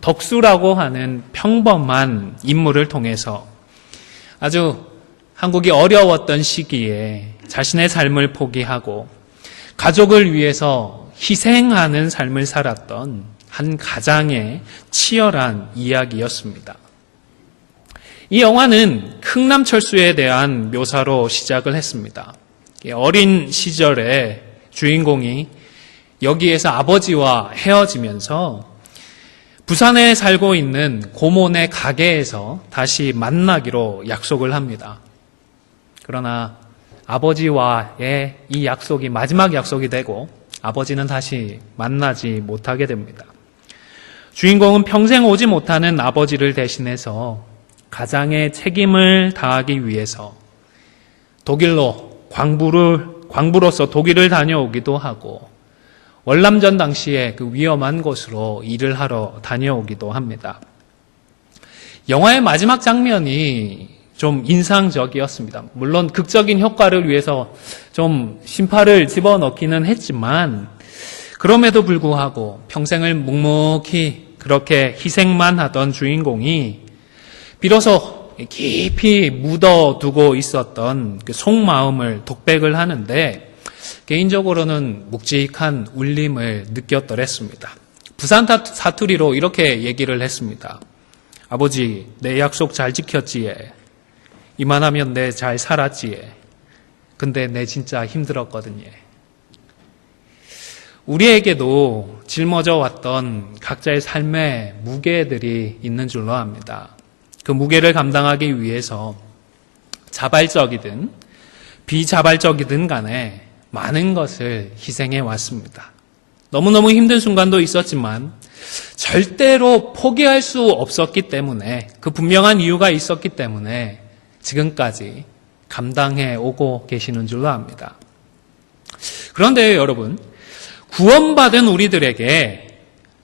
덕수라고 하는 평범한 인물을 통해서 아주 한국이 어려웠던 시기에 자신의 삶을 포기하고 가족을 위해서 희생하는 삶을 살았던 한 가장의 치열한 이야기였습니다. 이 영화는 흥남철수에 대한 묘사로 시작을 했습니다. 어린 시절에 주인공이 여기에서 아버지와 헤어지면서 부산에 살고 있는 고모네 가게에서 다시 만나기로 약속을 합니다. 그러나 아버지와의 이 약속이 마지막 약속이 되고 아버지는 다시 만나지 못하게 됩니다. 주인공은 평생 오지 못하는 아버지를 대신해서 가장의 책임을 다하기 위해서 독일로 광부로서 독일을 다녀오기도 하고 월남전 당시에 그 위험한 곳으로 일을 하러 다녀오기도 합니다. 영화의 마지막 장면이 좀 인상적이었습니다. 물론 극적인 효과를 위해서 좀 심파를 집어넣기는 했지만 그럼에도 불구하고 평생을 묵묵히 그렇게 희생만 하던 주인공이 비로소 깊이 묻어두고 있었던 그 속마음을 독백을 하는데 개인적으로는 묵직한 울림을 느꼈더랬습니다. 부산 사투리로 이렇게 얘기를 했습니다. 아버지, 내 약속 잘 지켰지에. 이만하면 내 잘 살았지에. 근데 내 진짜 힘들었거든요. 우리에게도 짊어져 왔던 각자의 삶의 무게들이 있는 줄로 압니다. 그 무게를 감당하기 위해서 자발적이든 비자발적이든 간에 많은 것을 희생해 왔습니다. 너무너무 힘든 순간도 있었지만 절대로 포기할 수 없었기 때문에 그 분명한 이유가 있었기 때문에 지금까지 감당해 오고 계시는 줄로 압니다. 그런데 여러분, 구원받은 우리들에게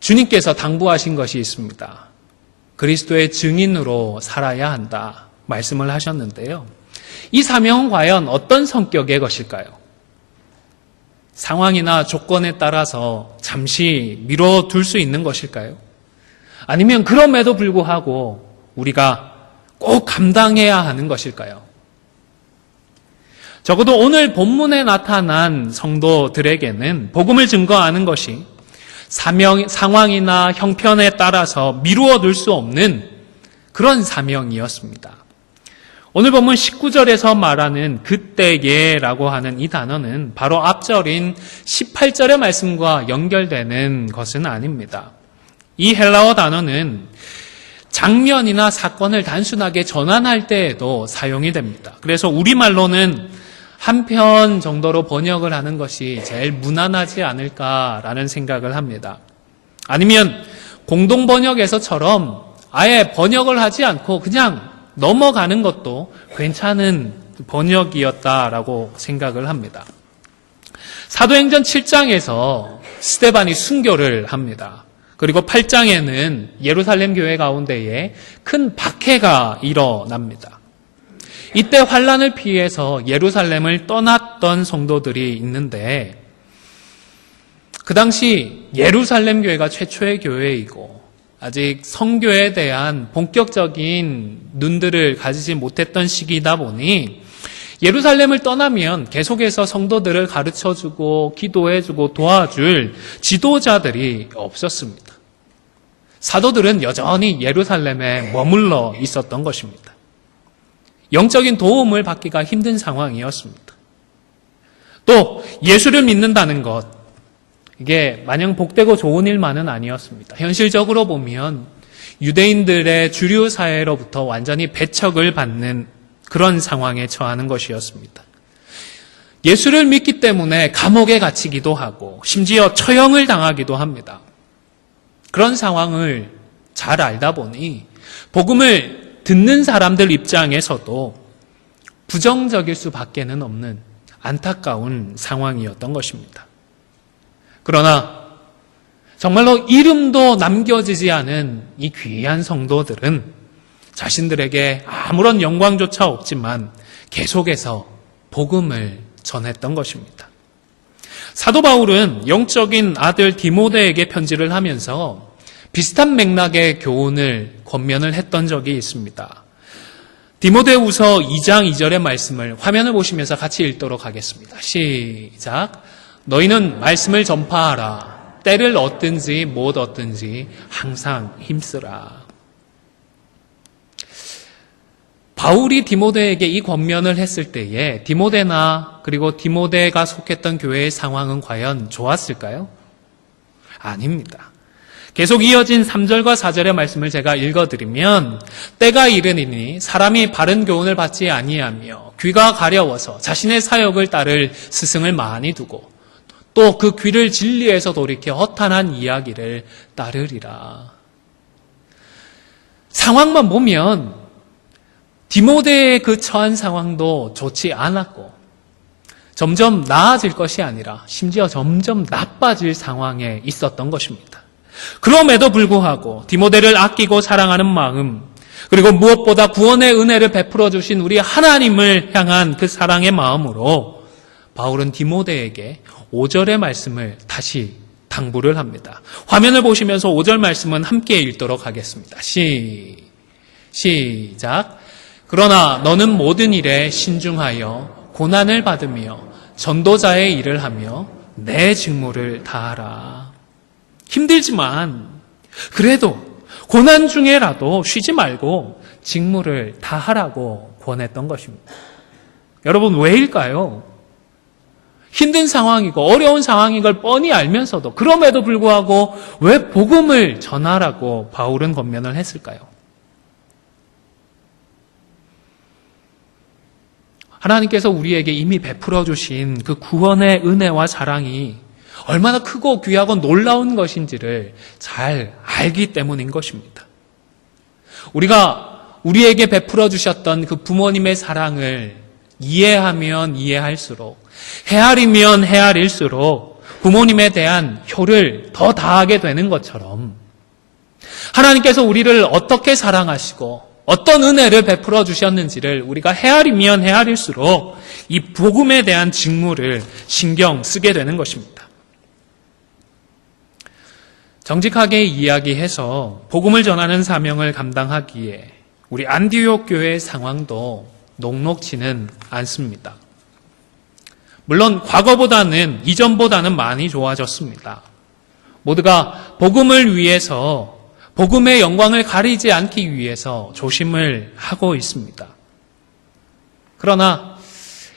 주님께서 당부하신 것이 있습니다. 그리스도의 증인으로 살아야 한다 말씀을 하셨는데요. 이 사명은 과연 어떤 성격의 것일까요? 상황이나 조건에 따라서 잠시 미뤄둘 수 있는 것일까요? 아니면 그럼에도 불구하고 우리가 꼭 감당해야 하는 것일까요? 적어도 오늘 본문에 나타난 성도들에게는 복음을 증거하는 것이 상황이나 형편에 따라서 미루어둘 수 없는 그런 사명이었습니다. 오늘 본문 19절에서 말하는 그때에라고 하는 이 단어는 바로 앞절인 18절의 말씀과 연결되는 것은 아닙니다. 이 헬라어 단어는 장면이나 사건을 단순하게 전환할 때에도 사용이 됩니다. 그래서 우리말로는 한 편 정도로 번역을 하는 것이 제일 무난하지 않을까라는 생각을 합니다. 아니면 공동 번역에서처럼 아예 번역을 하지 않고 그냥 넘어가는 것도 괜찮은 번역이었다라고 생각을 합니다. 사도행전 7장에서 스데반이 순교를 합니다. 그리고 8장에는 예루살렘 교회 가운데에 큰 박해가 일어납니다. 이때 환란을 피해서 예루살렘을 떠났던 성도들이 있는데 그 당시 예루살렘 교회가 최초의 교회이고 아직 성교에 대한 본격적인 눈들을 가지지 못했던 시기이다 보니 예루살렘을 떠나면 계속해서 성도들을 가르쳐주고 기도해주고 도와줄 지도자들이 없었습니다. 사도들은 여전히 예루살렘에 머물러 있었던 것입니다. 영적인 도움을 받기가 힘든 상황이었습니다. 또 예수를 믿는다는 것, 이게 마냥 복되고 좋은 일만은 아니었습니다. 현실적으로 보면 유대인들의 주류 사회로부터 완전히 배척을 받는 그런 상황에 처하는 것이었습니다. 예수를 믿기 때문에 감옥에 갇히기도 하고 심지어 처형을 당하기도 합니다. 그런 상황을 잘 알다 보니 복음을 듣는 사람들 입장에서도 부정적일 수밖에는 없는 안타까운 상황이었던 것입니다. 그러나 정말로 이름도 남겨지지 않은 이 귀한 성도들은 자신들에게 아무런 영광조차 없지만 계속해서 복음을 전했던 것입니다. 사도 바울은 영적인 아들 디모데에게 편지를 하면서 비슷한 맥락의 교훈을 권면을 했던 적이 있습니다. 디모데후서 2장 2절의 말씀을 화면을 보시면서 같이 읽도록 하겠습니다. 시작. 너희는 말씀을 전파하라. 때를 얻든지 못 얻든지 항상 힘쓰라. 바울이 디모데에게 이 권면을 했을 때에 디모데나 그리고 디모데가 속했던 교회의 상황은 과연 좋았을까요? 아닙니다. 계속 이어진 3절과 4절의 말씀을 제가 읽어드리면 때가 이르니니 사람이 바른 교훈을 받지 아니하며 귀가 가려워서 자신의 사역을 따를 스승을 많이 두고 또 그 귀를 진리에서 돌이켜 허탄한 이야기를 따르리라. 상황만 보면 디모데의 그 처한 상황도 좋지 않았고 점점 나아질 것이 아니라 심지어 점점 나빠질 상황에 있었던 것입니다. 그럼에도 불구하고 디모데를 아끼고 사랑하는 마음, 그리고 무엇보다 구원의 은혜를 베풀어 주신 우리 하나님을 향한 그 사랑의 마음으로 바울은 디모데에게 5절의 말씀을 다시 당부를 합니다. 화면을 보시면서 5절 말씀은 함께 읽도록 하겠습니다. 시작. 그러나 너는 모든 일에 신중하여 고난을 받으며 전도자의 일을 하며 내 직무를 다하라. 힘들지만 그래도 고난 중에라도 쉬지 말고 직무를 다하라고 권했던 것입니다. 여러분, 왜일까요? 힘든 상황이고 어려운 상황인 걸 뻔히 알면서도 그럼에도 불구하고 왜 복음을 전하라고 바울은 권면을 했을까요? 하나님께서 우리에게 이미 베풀어 주신 그 구원의 은혜와 사랑이 얼마나 크고 귀하고 놀라운 것인지를 잘 알기 때문인 것입니다. 우리가 우리에게 베풀어 주셨던 그 부모님의 사랑을 이해하면 이해할수록, 헤아리면 헤아릴수록 부모님에 대한 효를 더 다하게 되는 것처럼 하나님께서 우리를 어떻게 사랑하시고 어떤 은혜를 베풀어 주셨는지를 우리가 헤아리면 헤아릴수록 이 복음에 대한 직무를 신경 쓰게 되는 것입니다. 정직하게 이야기해서 복음을 전하는 사명을 감당하기에 우리 안디옥 교회의 상황도 녹록지는 않습니다. 물론 과거보다는, 이전보다는 많이 좋아졌습니다. 모두가 복음을 위해서, 복음의 영광을 가리지 않기 위해서 조심을 하고 있습니다. 그러나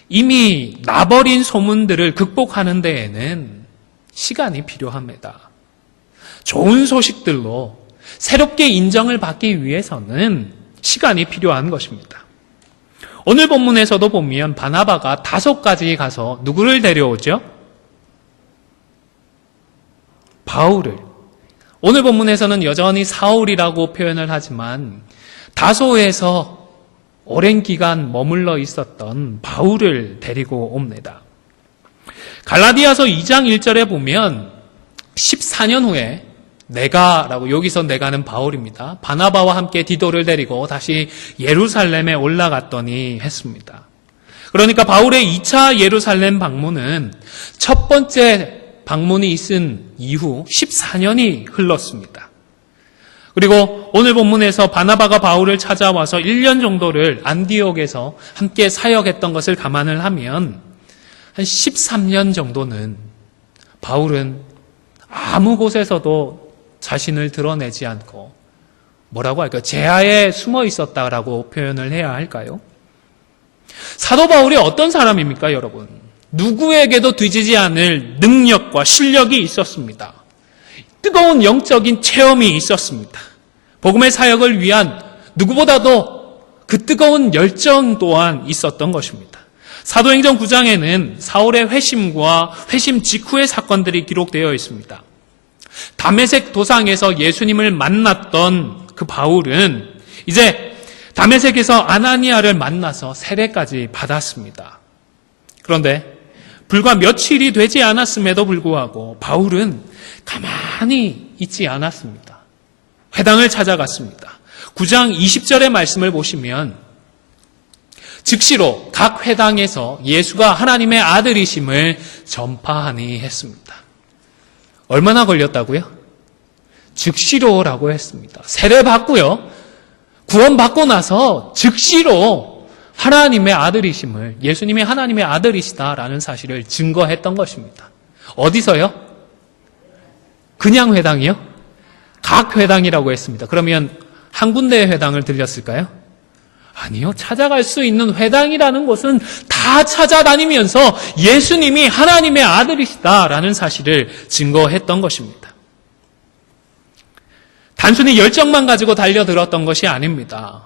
이미 나버린 소문들을 극복하는 데에는 시간이 필요합니다. 좋은 소식들로 새롭게 인정을 받기 위해서는 시간이 필요한 것입니다. 오늘 본문에서도 보면 바나바가 5가지 가서 누구를 데려오죠? 바울을. 오늘 본문에서는 여전히 사울이라고 표현을 하지만 다소에서 오랜 기간 머물러 있었던 바울을 데리고 옵니다. 갈라디아서 2장 1절에 보면 14년 후에 네가라고, 여기서 네가는 바울입니다. 바나바와 함께 디도를 데리고 다시 예루살렘에 올라갔더니 했습니다. 그러니까 바울의 2차 예루살렘 방문은 첫 번째 방문이 있은 이후 14년이 흘렀습니다. 그리고 오늘 본문에서 바나바가 바울을 찾아와서 1년 정도를 안디옥에서 함께 사역했던 것을 감안을 하면 한 13년 정도는 바울은 아무 곳에서도 자신을 드러내지 않고 뭐라고 할까요? 제하에 숨어 있었다라고 표현을 해야 할까요? 사도 바울이 어떤 사람입니까, 여러분? 누구에게도 뒤지지 않을 능력과 실력이 있었습니다. 뜨거운 영적인 체험이 있었습니다. 복음의 사역을 위한 누구보다도 그 뜨거운 열정 또한 있었던 것입니다. 사도행전 9장에는 사울의 회심과 회심 직후의 사건들이 기록되어 있습니다. 다메섹 도상에서 예수님을 만났던 그 바울은 이제 다메섹에서 아나니아를 만나서 세례까지 받았습니다. 그런데 불과 며칠이 되지 않았음에도 불구하고 바울은 가만히 있지 않았습니다. 회당을 찾아갔습니다. 9장 20절의 말씀을 보시면 즉시로 각 회당에서 예수가 하나님의 아들이심을 전파하니 했습니다. 얼마나 걸렸다고요? 즉시로라고 했습니다. 세례받고요. 구원받고 나서 즉시로 하나님의 아들이심을, 예수님이 하나님의 아들이시다라는 사실을 증거했던 것입니다. 어디서요? 그냥 회당이요? 각 회당이라고 했습니다. 그러면 한 군데의 회당을 들렸을까요? 아니요. 찾아갈 수 있는 회당이라는 곳은 다 찾아다니면서 예수님이 하나님의 아들이시다라는 사실을 증거했던 것입니다. 단순히 열정만 가지고 달려들었던 것이 아닙니다.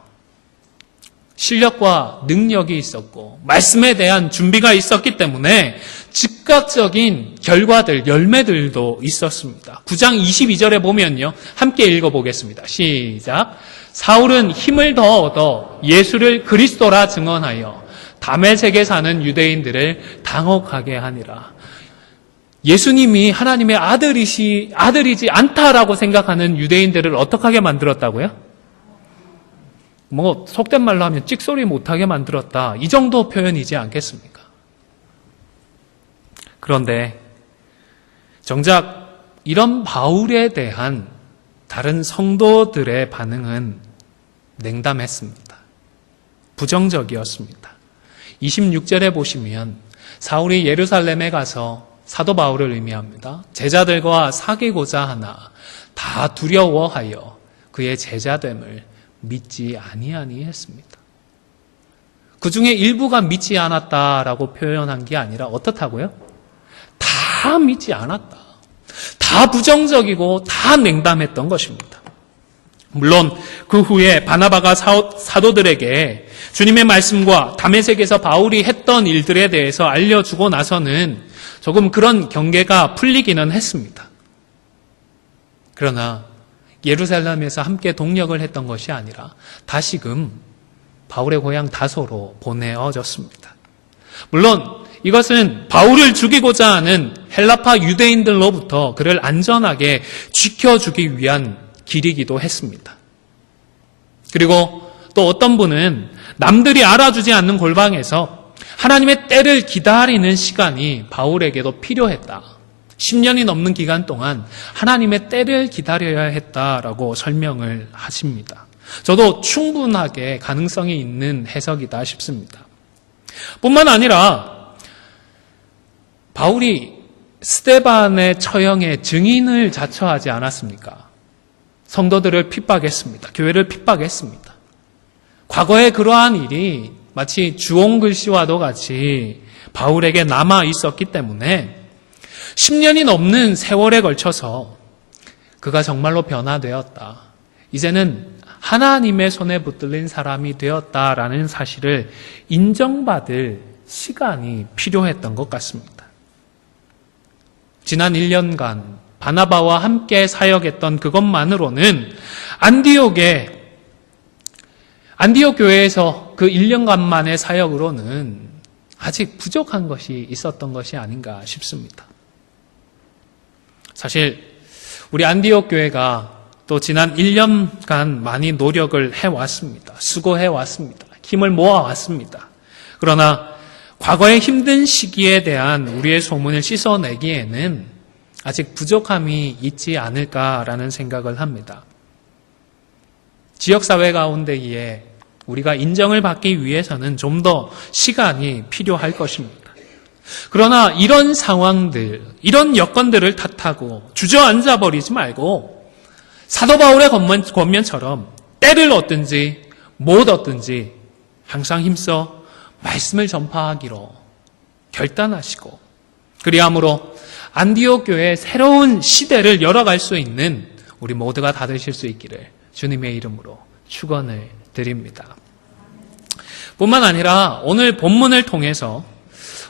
실력과 능력이 있었고 말씀에 대한 준비가 있었기 때문에 즉각적인 결과들, 열매들도 있었습니다. 9장 22절에 보면요. 함께 읽어보겠습니다. 시작. 사울은 힘을 더 얻어 예수를 그리스도라 증언하여 다메섹에 사는 유대인들을 당혹하게 하니라. 예수님이 하나님의 아들이지 않다라고 생각하는 유대인들을 어떻게 하게 만들었다고요? 속된 말로 하면 찍소리 못하게 만들었다. 이 정도 표현이지 않겠습니까? 그런데 정작 이런 바울에 대한 다른 성도들의 반응은 냉담했습니다. 부정적이었습니다. 26절에 보시면 사울이 예루살렘에 가서 사도 바울을 의미합니다. 제자들과 사귀고자 하나 다 두려워하여 그의 제자됨을 믿지 아니하니 했습니다. 그 중에 일부가 믿지 않았다라고 표현한 게 아니라 어떻다고요? 다 믿지 않았다. 다 부정적이고 다 냉담했던 것입니다. 물론 그 후에 바나바가 사도들에게 주님의 말씀과 다메섹에서 바울이 했던 일들에 대해서 알려주고 나서는 조금 그런 경계가 풀리기는 했습니다. 그러나 예루살렘에서 함께 동역을 했던 것이 아니라 다시금 바울의 고향 다소로 보내어졌습니다. 물론 이것은 바울을 죽이고자 하는 헬라파 유대인들로부터 그를 안전하게 지켜주기 위한 길이기도 했습니다. 그리고 또 어떤 분은 남들이 알아주지 않는 골방에서 하나님의 때를 기다리는 시간이 바울에게도 필요했다. 10년이 넘는 기간 동안 하나님의 때를 기다려야 했다라고 설명을 하십니다. 저도 충분하게 가능성이 있는 해석이다 싶습니다. 뿐만 아니라 바울이 스데반의 처형의 증인을 자처하지 않았습니까? 성도들을 핍박했습니다. 교회를 핍박했습니다. 과거에 그러한 일이 마치 주홍글씨와도 같이 바울에게 남아 있었기 때문에 10년이 넘는 세월에 걸쳐서 그가 정말로 변화되었다. 이제는 하나님의 손에 붙들린 사람이 되었다라는 사실을 인정받을 시간이 필요했던 것 같습니다. 지난 1년간 바나바와 함께 사역했던 그것만으로는 안디옥 교회에서 그 1년간만의 사역으로는 아직 부족한 것이 있었던 것이 아닌가 싶습니다. 사실 우리 안디옥 교회가 또 지난 1년간 많이 노력을 해왔습니다. 수고해왔습니다. 힘을 모아왔습니다. 그러나 과거의 힘든 시기에 대한 우리의 소문을 씻어내기에는 아직 부족함이 있지 않을까라는 생각을 합니다. 지역사회 가운데에 우리가 인정을 받기 위해서는 좀 더 시간이 필요할 것입니다. 그러나 이런 상황들, 이런 여건들을 탓하고 주저앉아 버리지 말고 사도 바울의 권면처럼 때를 얻든지 못 얻든지 항상 힘써 말씀을 전파하기로 결단하시고 그리함으로 안디옥 교회의 새로운 시대를 열어갈 수 있는 우리 모두가 다 되실 수 있기를 주님의 이름으로 축원을 드립니다. 뿐만 아니라 오늘 본문을 통해서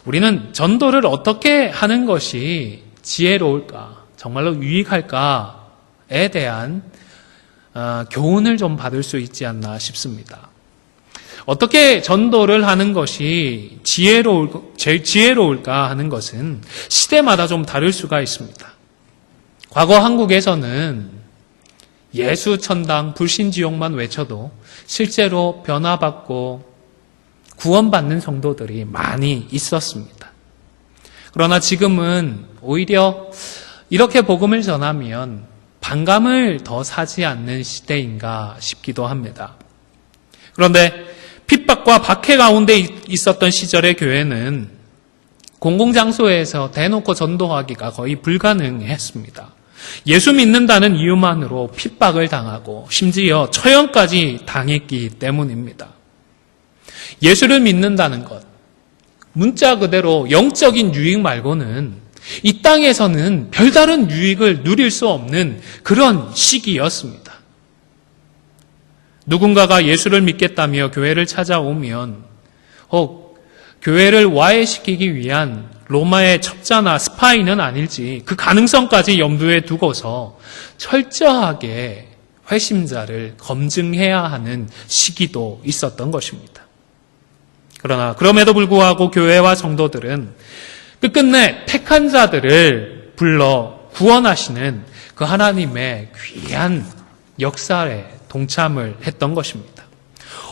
우리는 전도를 어떻게 하는 것이 지혜로울까, 정말로 유익할까에 대한 교훈을 좀 받을 수 있지 않나 싶습니다. 어떻게 전도를 하는 것이 제일 지혜로울까 하는 것은 시대마다 좀 다를 수가 있습니다. 과거 한국에서는 예수 천당 불신지옥만 외쳐도 실제로 변화받고 구원받는 성도들이 많이 있었습니다. 그러나 지금은 오히려 이렇게 복음을 전하면 반감을 더 사지 않는 시대인가 싶기도 합니다. 그런데 핍박과 박해 가운데 있었던 시절의 교회는 공공장소에서 대놓고 전도하기가 거의 불가능했습니다. 예수 믿는다는 이유만으로 핍박을 당하고 심지어 처형까지 당했기 때문입니다. 예수를 믿는다는 것, 문자 그대로 영적인 유익 말고는 이 땅에서는 별다른 유익을 누릴 수 없는 그런 시기였습니다. 누군가가 예수를 믿겠다며 교회를 찾아오면 혹 교회를 와해시키기 위한 로마의 첩자나 스파이는 아닐지 그 가능성까지 염두에 두고서 철저하게 회심자를 검증해야 하는 시기도 있었던 것입니다. 그러나 그럼에도 불구하고 교회와 성도들은 끝끝내 택한 자들을 불러 구원하시는 그 하나님의 귀한 역사에 동참을 했던 것입니다.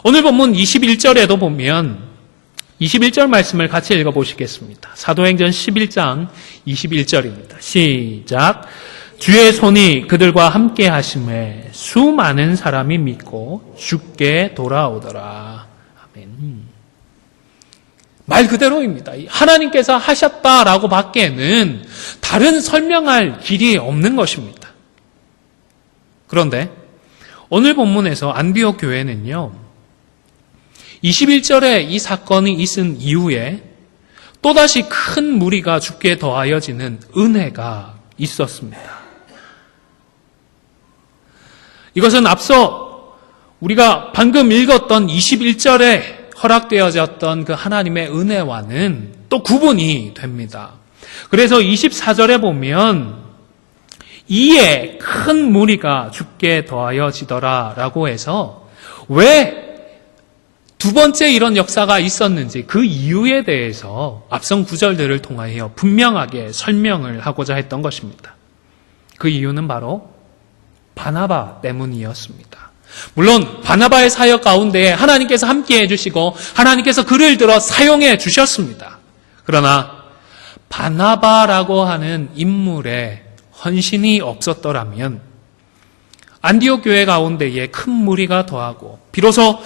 오늘 본문 21절에도 보면 21절 말씀을 같이 읽어보시겠습니다. 사도행전 11장 21절입니다. 시작. 주의 손이 그들과 함께 하심에 수많은 사람이 믿고 주께 돌아오더라. 아멘. 말 그대로입니다. 하나님께서 하셨다라고 밖에는 다른 설명할 길이 없는 것입니다. 그런데 오늘 본문에서 안디옥 교회는요, 21절에 이 사건이 있은 이후에 또다시 큰 무리가 주께 더하여지는 은혜가 있었습니다. 이것은 앞서 우리가 방금 읽었던 21절에 허락되어졌던 그 하나님의 은혜와는 또 구분이 됩니다. 그래서 24절에 보면 이에 큰 무리가 주께 더하여지더라 라고 해서 왜 두 번째 이런 역사가 있었는지 그 이유에 대해서 앞선 구절들을 통하여 분명하게 설명을 하고자 했던 것입니다. 그 이유는 바로 바나바 때문이었습니다. 물론 바나바의 사역 가운데 하나님께서 함께해 주시고 하나님께서 그를 들어 사용해 주셨습니다. 그러나 바나바라고 하는 인물의 헌신이 없었더라면 안디옥 교회 가운데에 큰 무리가 더하고 비로소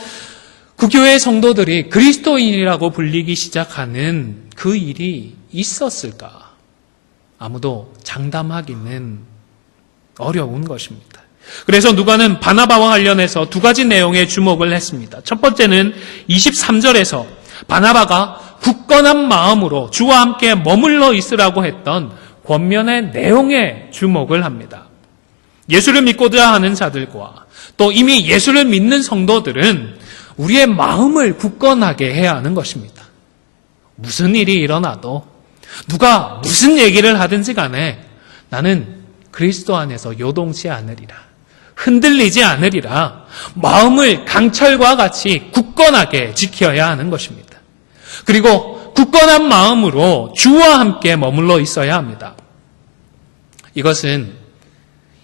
그 교회 성도들이 그리스도인이라고 불리기 시작하는 그 일이 있었을까? 아무도 장담하기는 어려운 것입니다. 그래서 누가는 바나바와 관련해서 두 가지 내용에 주목을 했습니다. 첫 번째는 23절에서 바나바가 굳건한 마음으로 주와 함께 머물러 있으라고 했던 권면의 내용에 주목을 합니다. 예수를 믿고자 하는 자들과 또 이미 예수를 믿는 성도들은 우리의 마음을 굳건하게 해야 하는 것입니다. 무슨 일이 일어나도 누가 무슨 얘기를 하든지 간에 나는 그리스도 안에서 요동치 않으리라. 흔들리지 않으리라. 마음을 강철과 같이 굳건하게 지켜야 하는 것입니다. 그리고 굳건한 마음으로 주와 함께 머물러 있어야 합니다. 이것은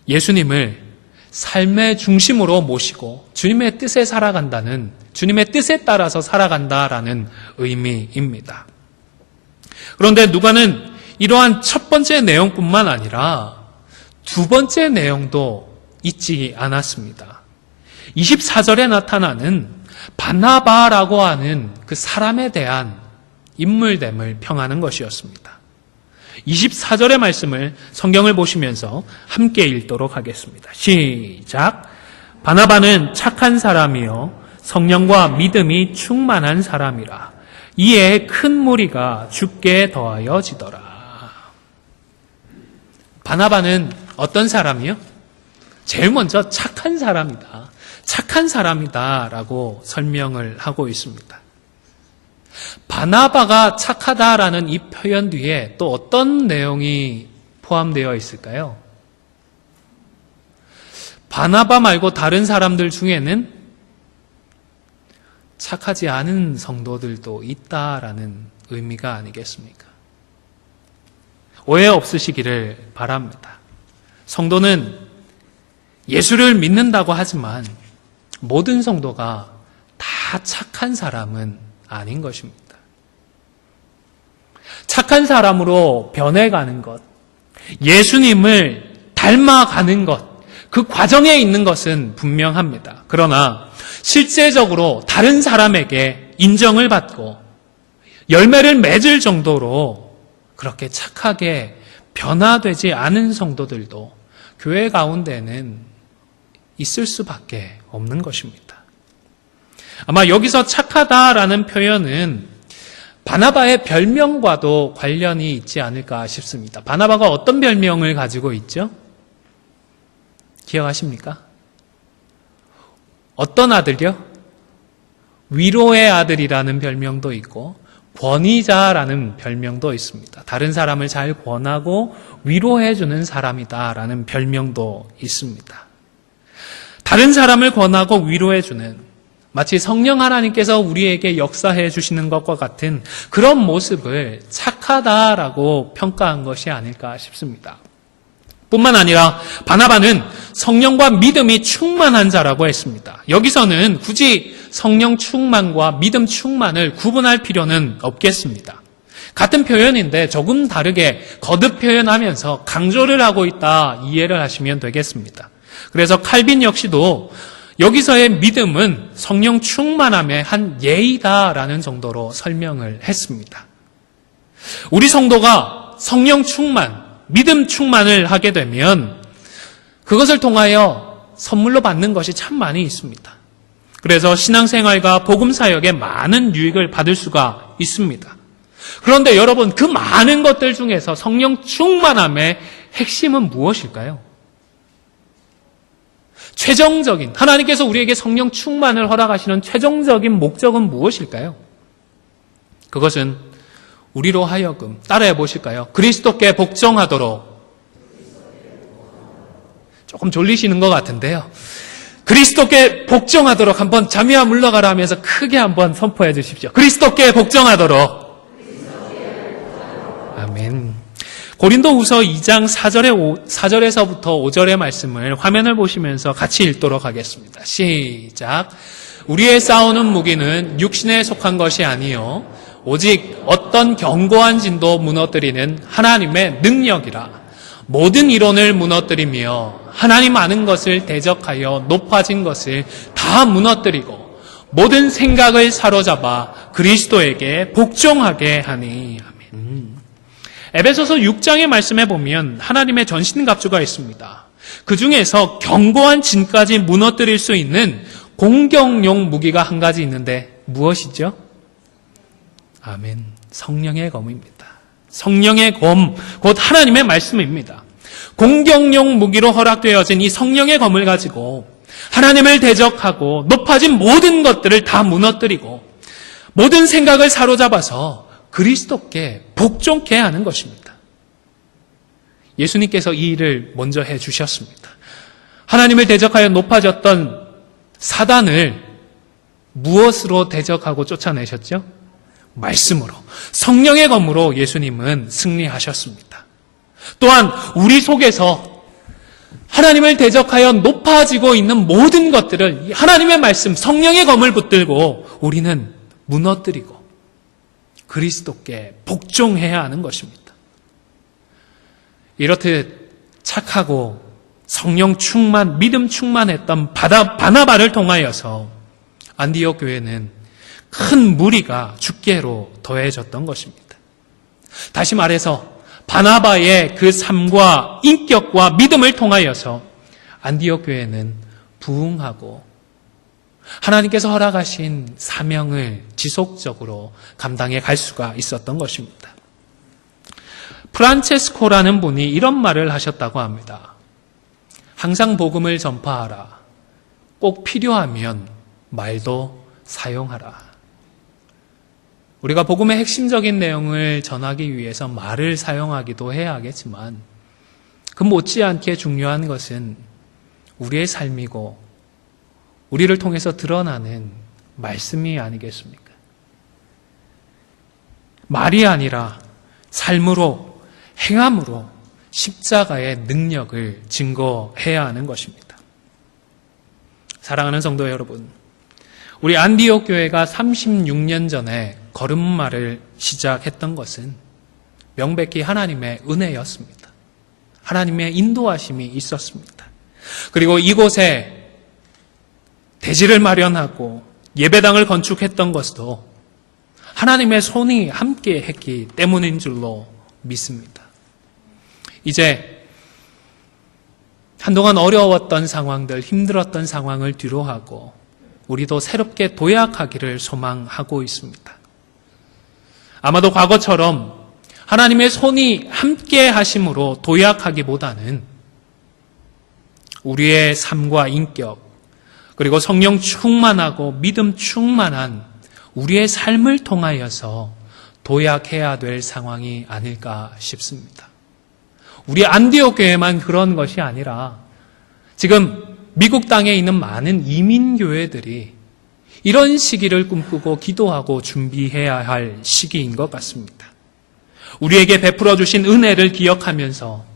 예수님을 삶의 중심으로 모시고 주님의 뜻에 살아간다는, 주님의 뜻에 따라서 살아간다라는 의미입니다. 그런데 누가는 이러한 첫 번째 내용뿐만 아니라 두 번째 내용도 잊지 않았습니다. 24절에 나타나는 바나바라고 하는 그 사람에 대한 인물됨을 평하는 것이었습니다. 24절의 말씀을 성경을 보시면서 함께 읽도록 하겠습니다. 시작. 바나바는 착한 사람이요 성령과 믿음이 충만한 사람이라. 이에 큰 무리가 주께 더하여지더라. 바나바는 어떤 사람이요? 제일 먼저 착한 사람이다. 착한 사람이다라고 설명을 하고 있습니다. 바나바가 착하다라는 이 표현 뒤에 또 어떤 내용이 포함되어 있을까요? 바나바 말고 다른 사람들 중에는 착하지 않은 성도들도 있다라는 의미가 아니겠습니까? 오해 없으시기를 바랍니다. 성도는 예수를 믿는다고 하지만 모든 성도가 다 착한 사람은 아닌 것입니다. 착한 사람으로 변해가는 것, 예수님을 닮아가는 것, 그 과정에 있는 것은 분명합니다. 그러나 실제적으로 다른 사람에게 인정을 받고 열매를 맺을 정도로 그렇게 착하게 변화되지 않은 성도들도 교회 가운데는 있을 수밖에 없는 것입니다. 아마 여기서 착하다라는 표현은 바나바의 별명과도 관련이 있지 않을까 싶습니다. 바나바가 어떤 별명을 가지고 있죠? 기억하십니까? 어떤 아들이요? 위로의 아들이라는 별명도 있고 권위자라는 별명도 있습니다. 다른 사람을 잘 권하고 위로해주는 사람이다라는 별명도 있습니다. 다른 사람을 권하고 위로해주는, 마치 성령 하나님께서 우리에게 역사해 주시는 것과 같은 그런 모습을 착하다라고 평가한 것이 아닐까 싶습니다. 뿐만 아니라 바나바는 성령과 믿음이 충만한 자라고 했습니다. 여기서는 굳이 성령 충만과 믿음 충만을 구분할 필요는 없겠습니다. 같은 표현인데 조금 다르게 거듭 표현하면서 강조를 하고 있다 이해를 하시면 되겠습니다. 그래서 칼빈 역시도 여기서의 믿음은 성령 충만함의 한 예이다라는 정도로 설명을 했습니다. 우리 성도가 성령 충만, 믿음 충만을 하게 되면 그것을 통하여 선물로 받는 것이 참 많이 있습니다. 그래서 신앙생활과 복음사역에 많은 유익을 받을 수가 있습니다. 그런데 여러분, 그 많은 것들 중에서 성령 충만함의 핵심은 무엇일까요? 최종적인, 하나님께서 우리에게 성령 충만을 허락하시는 최종적인 목적은 무엇일까요? 그것은 우리로 하여금 따라해 보실까요? 그리스도께 복종하도록. 조금 졸리시는 것 같은데요. 그리스도께 복종하도록 한번 잠이야 물러가라 하면서 크게 한번 선포해 주십시오. 그리스도께 복종하도록. 아멘. 고린도후서 2장 4절에서부터 5절의 말씀을 화면을 보시면서 같이 읽도록 하겠습니다. 시작. 우리의 싸우는 무기는 육신에 속한 것이 아니요 오직 어떤 견고한 진도 무너뜨리는 하나님의 능력이라. 모든 이론을 무너뜨리며 하나님 아는 것을 대적하여 높아진 것을 다 무너뜨리고 모든 생각을 사로잡아 그리스도에게 복종하게 하니. 아멘. 에베소서 6장의 말씀에 보면 하나님의 전신갑주가 있습니다. 그 중에서 견고한 진까지 무너뜨릴 수 있는 공격용 무기가 한 가지 있는데 무엇이죠? 아멘. 성령의 검입니다. 성령의 검, 곧 하나님의 말씀입니다. 공격용 무기로 허락되어진 이 성령의 검을 가지고 하나님을 대적하고 높아진 모든 것들을 다 무너뜨리고 모든 생각을 사로잡아서 그리스도께 복종케 하는 것입니다. 예수님께서 이 일을 먼저 해주셨습니다. 하나님을 대적하여 높아졌던 사단을 무엇으로 대적하고 쫓아내셨죠? 말씀으로, 성령의 검으로 예수님은 승리하셨습니다. 또한 우리 속에서 하나님을 대적하여 높아지고 있는 모든 것들을 하나님의 말씀, 성령의 검을 붙들고 우리는 무너뜨리고 그리스도께 복종해야 하는 것입니다. 이렇듯 착하고 성령 충만, 믿음 충만했던 바나바를 통하여서 안디옥 교회는 큰 무리가 주께로 더해졌던 것입니다. 다시 말해서 바나바의 그 삶과 인격과 믿음을 통하여서 안디옥 교회는 부흥하고 하나님께서 허락하신 사명을 지속적으로 감당해 갈 수가 있었던 것입니다. 프란체스코라는 분이 이런 말을 하셨다고 합니다. 항상 복음을 전파하라. 꼭 필요하면 말도 사용하라. 우리가 복음의 핵심적인 내용을 전하기 위해서 말을 사용하기도 해야 하겠지만 그 못지않게 중요한 것은 우리의 삶이고 우리를 통해서 드러나는 말씀이 아니겠습니까? 말이 아니라 삶으로, 행함으로 십자가의 능력을 증거해야 하는 것입니다. 사랑하는 성도 여러분, 우리 안디옥 교회가 36년 전에 걸음마를 시작했던 것은 명백히 하나님의 은혜였습니다. 하나님의 인도하심이 있었습니다. 그리고 이곳에 대지를 마련하고 예배당을 건축했던 것도 하나님의 손이 함께 했기 때문인 줄로 믿습니다. 이제 한동안 어려웠던 상황들, 힘들었던 상황을 뒤로하고 우리도 새롭게 도약하기를 소망하고 있습니다. 아마도 과거처럼 하나님의 손이 함께 하심으로 도약하기보다는 우리의 삶과 인격, 그리고 성령 충만하고 믿음 충만한 우리의 삶을 통하여서 도약해야 될 상황이 아닐까 싶습니다. 우리 안디옥 교회만 그런 것이 아니라 지금 미국 땅에 있는 많은 이민교회들이 이런 시기를 꿈꾸고 기도하고 준비해야 할 시기인 것 같습니다. 우리에게 베풀어 주신 은혜를 기억하면서